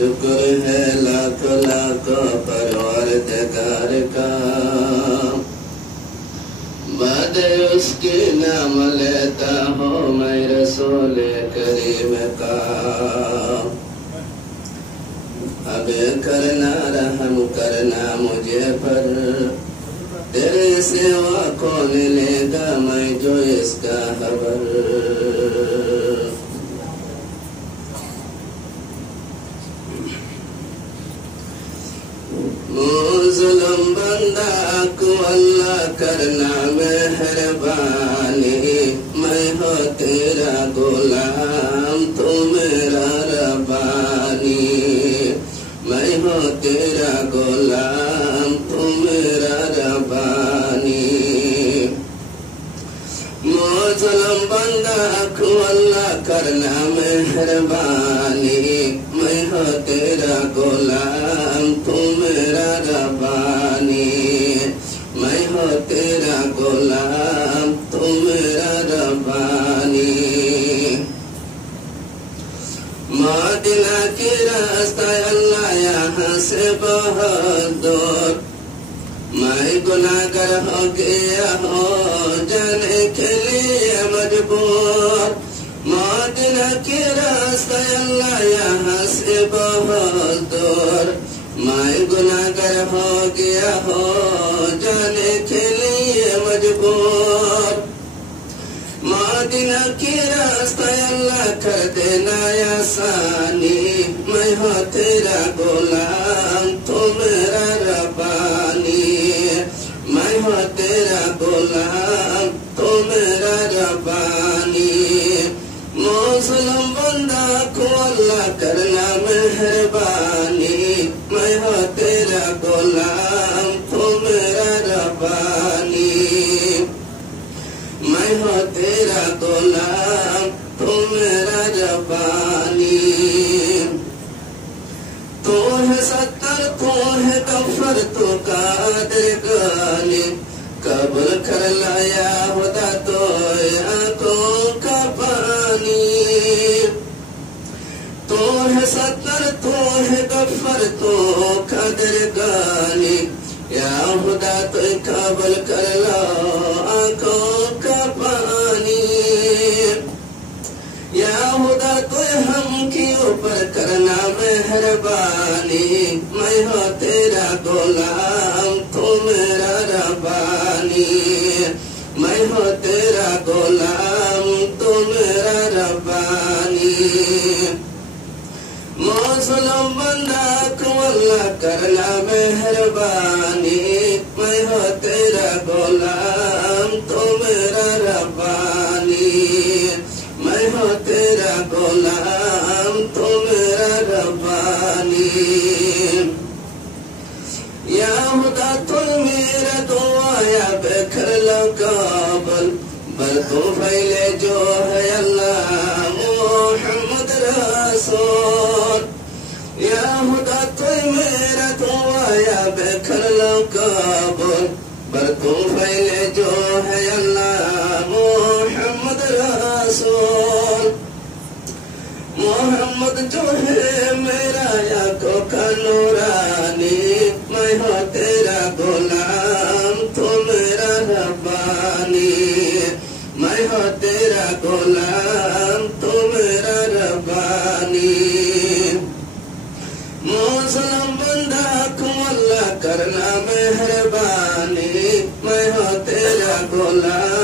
शुक्र है लाखों लाखों परवरदिगार का, बाद उसके नाम लेता हूँ मैं रसूल करीम का। अब करना रहम करना मुझे पर, तेरे सिवा कौन लेगा मैं जो इसका खबर। जुल्म बंदा को अल्लाह करना मेहरबानी, मैं हो तेरा गुलाम तू मेरा रब्बानी, मैं हो तेरा गुलाम तू मेरा रब्बानी। जुल्म बंदा को अल्लाह करना मेहरबानी, मैं हो तेरा गुलाम तू मेरा रब्बानी, मैं हो तेरा गुलाम तू मेरा रब्बानी। मदीना की रास्ता अल्लाह यहाँ से बहुत दूर, मैं गुनाहगार हो गया हो जाने के लिए मजबूर। मदीना की रास्ता अल्लाह यहाँ से बहुत दूर, मैं गुनाहगार हो गया हो जाने के लिए मजबूर। मदीना की रास्ता अल्लाह कर देना आसानी, मैं हो तेरा गुलाम तू मेरा रब्बानी, मैं हो तेरा गुलाम तू मेरा रब्बानी। मुस्लिम बंदा को अल्लाह करना मेहरबानी, मैं हो तेरा गुलाम तू मेरा रब्बानी, मैं हो तेरा गुलाम तू मेरा रब्बानी। तू है सत्तर तू है गफर तू कादिर गानी, कबूल कर लाया खुदा तो आंखों का पानी। तू है सत्तर तू है गफर तू कादिर गानी, या खुदा तो कबूल कर लो आंखों का पानी। या खुदा तो हम के ऊपर करना मेहरबानी, मैं हो तेरा गुलाम तू मेरा रब्बानी, मैं हो तेरा गुलाम तू मेरा रब्बानी। मुस्लिम बंदा को अल्लाह करना मेहरबानी, मैं हो तेरा गुलाम तू मेरा रब्बानी, मैं हो तेरा गुलाम तू मेरा रब्बानी। या खुदा तू मेरा दुआ या बेखर लो काबल, बल तू फैले जो है अल्लाह मोहम्मद रसूल। या खुदा तू मेरा दुआ या बेखर लो काबल, बल तू फैले जो है अल्लाह मोहम्मद रसूल। मोहम्मद जो है मेरा आंखों का नूरानी, मैं हो तेरा गुलाम तू मेरा रब्बानी, मैं हो तेरा गुलाम तू मेरा रब्बानी। मुस्लिम बंदा को अल्लाह करना मेहरबानी, मैं हो तेरा गुलाम